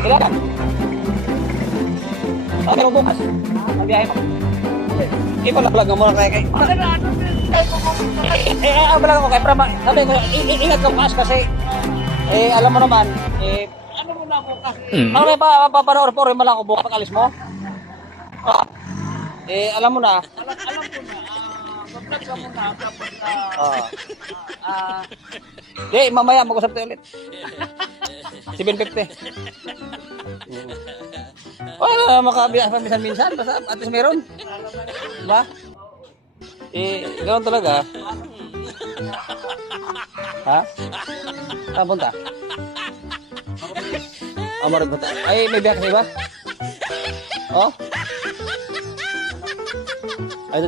Kailangan. Okay, bukas. Magbiyahe mo. Ipalabalag mo muna kay abalag ako kay Prama. Sabi ko, ingat ka bukas kasi alam mo naman, ano muna ako kasi mamaya papanoorin mo lang ako bukas pag alis mo. Alam mo na. Alam ko na. Mag-vlog ka muna tapos di, mamaya mag-usap tayo ulit. 750. Wala makabiyak pa minsan-minsan. Basta at least meron. Diba? Ganoon talaga. Ha? Saan punta? Maragota. Ay, may biyak kasi ba? Oh?